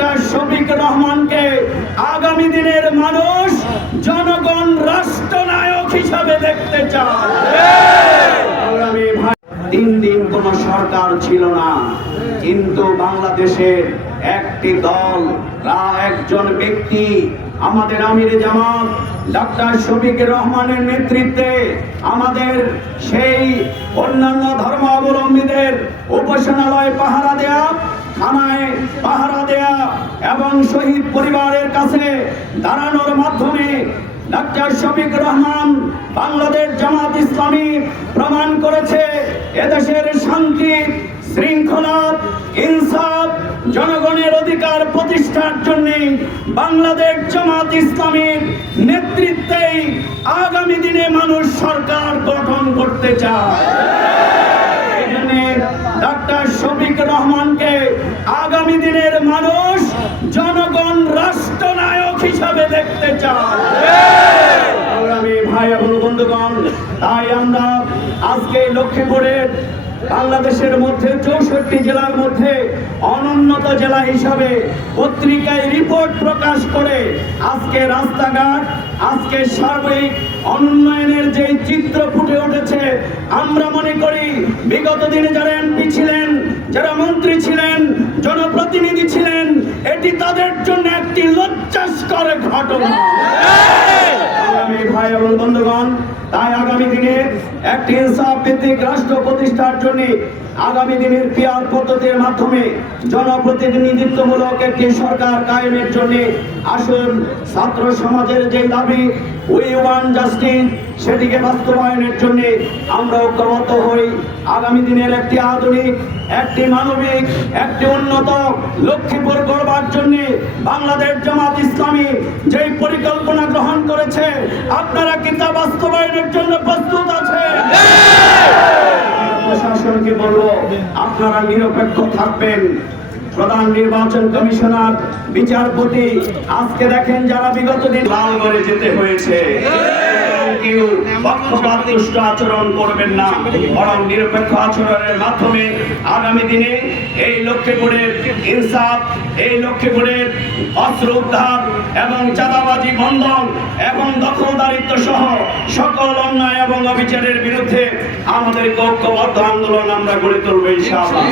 Doctor Shafiq রহমানকে আগামী দিনের মানুষ জনগণ রাষ্ট্রনায়ক হিসাবে দেখতে চায়। দিন কোন সরকার ছিল না, কিন্তু বাংলাদেশের একটি দল একজন ব্যক্তি আমাদের আমির জামাত ডাক্তার শফিক রহমানের নেতৃত্বে আমাদের সেই অন্যান্য ধর্মাবলম্বীদের উপাসনালয় পাহারা দেয়া, থানায় পাহারা দেয়া এবং শহীদ পরিবারের কাছে দাঁড়ানোর মাধ্যমে ডাক্তার শফিক রহমান বাংলাদেশ জামাত ইসলামী প্রমাণ করেছে এদেশের শান্তি শৃঙ্খলা ইনসাফ জনগণের অধিকার প্রতিষ্ঠার জন্য বাংলাদেশ জামাত ইসলামীর নেতৃত্বেই আগামী দিনে মানুষ সরকার গঠন করতে চায়। এখানে ডাক্তার শফিক রহমানকে আগামী দিনের মানুষ জনগণ রাষ্ট্রনায়ক হিসাবে দেখতে চায়। ভাই এবং বন্ধুগণ, তাই আমরা আজকে লক্ষ্মীপুরের বাংলাদেশের মধ্যে 64 জেলার মধ্যে অনুন্নত জেলা হিসাবে পত্রিকায় রিপোর্ট প্রকাশ করে আজকে রাস্তাঘাট, আজকে সার্বিক উন্নয়নের যে চিত্র ফুটে উঠেছে, আমরা মনে করি বিগত দিনে যারা এমপি ছিলেন, যারা মন্ত্রী ছিলেন, জনপ্রতিনিধি ছিলেন, এটি তাদের জন্য একটি লজ্জাস্কর ঘটনা। ভাই এবং বন্ধুগণ, তাই আগামী দিনে একটি ইনসাফ ভিত্তিক রাষ্ট্র প্রতিষ্ঠার জন্য আগামী দিনের পিয়ার পদ্ধতির মাধ্যমে জনপ্রতিনিধিত্বমূলক একটি সরকার কায়েমের জন্য আসুন ছাত্র সমাজের যে দাবি উই ওয়ান জাস্টিস সেটিকে বাস্তবায়নের জন্য আমরা ঐক্যবদ্ধ হই। আগামী দিনের একটি আধুনিক, একটি মানবিক, একটি উন্নত লক্ষ্মীপুর গড়বার জন্য বাংলাদেশ জামাত ইসলামী যেই পরিকল্পনা গ্রহণ করেছে, আপনারা কি তা বাস্তবায়নের জন্য প্রস্তুত আছেন? প্রশাসনকে বলবো আপনারা নিরপেক্ষ থাকবেন। প্রধান নির্বাচন কমিশনার, বিচারপতি, আজকে দেখেন যারা বিগত দিন লাল করে যেতে হয়েছে, কেউ পক্ষপাতদুষ্ট আচরণ করবেন না, বরং নিরপেক্ষ আচরণের মাধ্যমে আগামী দিনে এই লক্ষ্মীপুরের ইনসাফ, এই লক্ষ্মীপুরের অস্ত্র উদ্ধার এবং চাঁদাবাজি বন্ধন এবং দখলদারিত্ব সহ সকল অন্যায় এবং অবিচারের বিরুদ্ধে আমাদের ঐক্যবদ্ধ আন্দোলন আমরা গড়ে তুলব ইনশাআল্লাহ।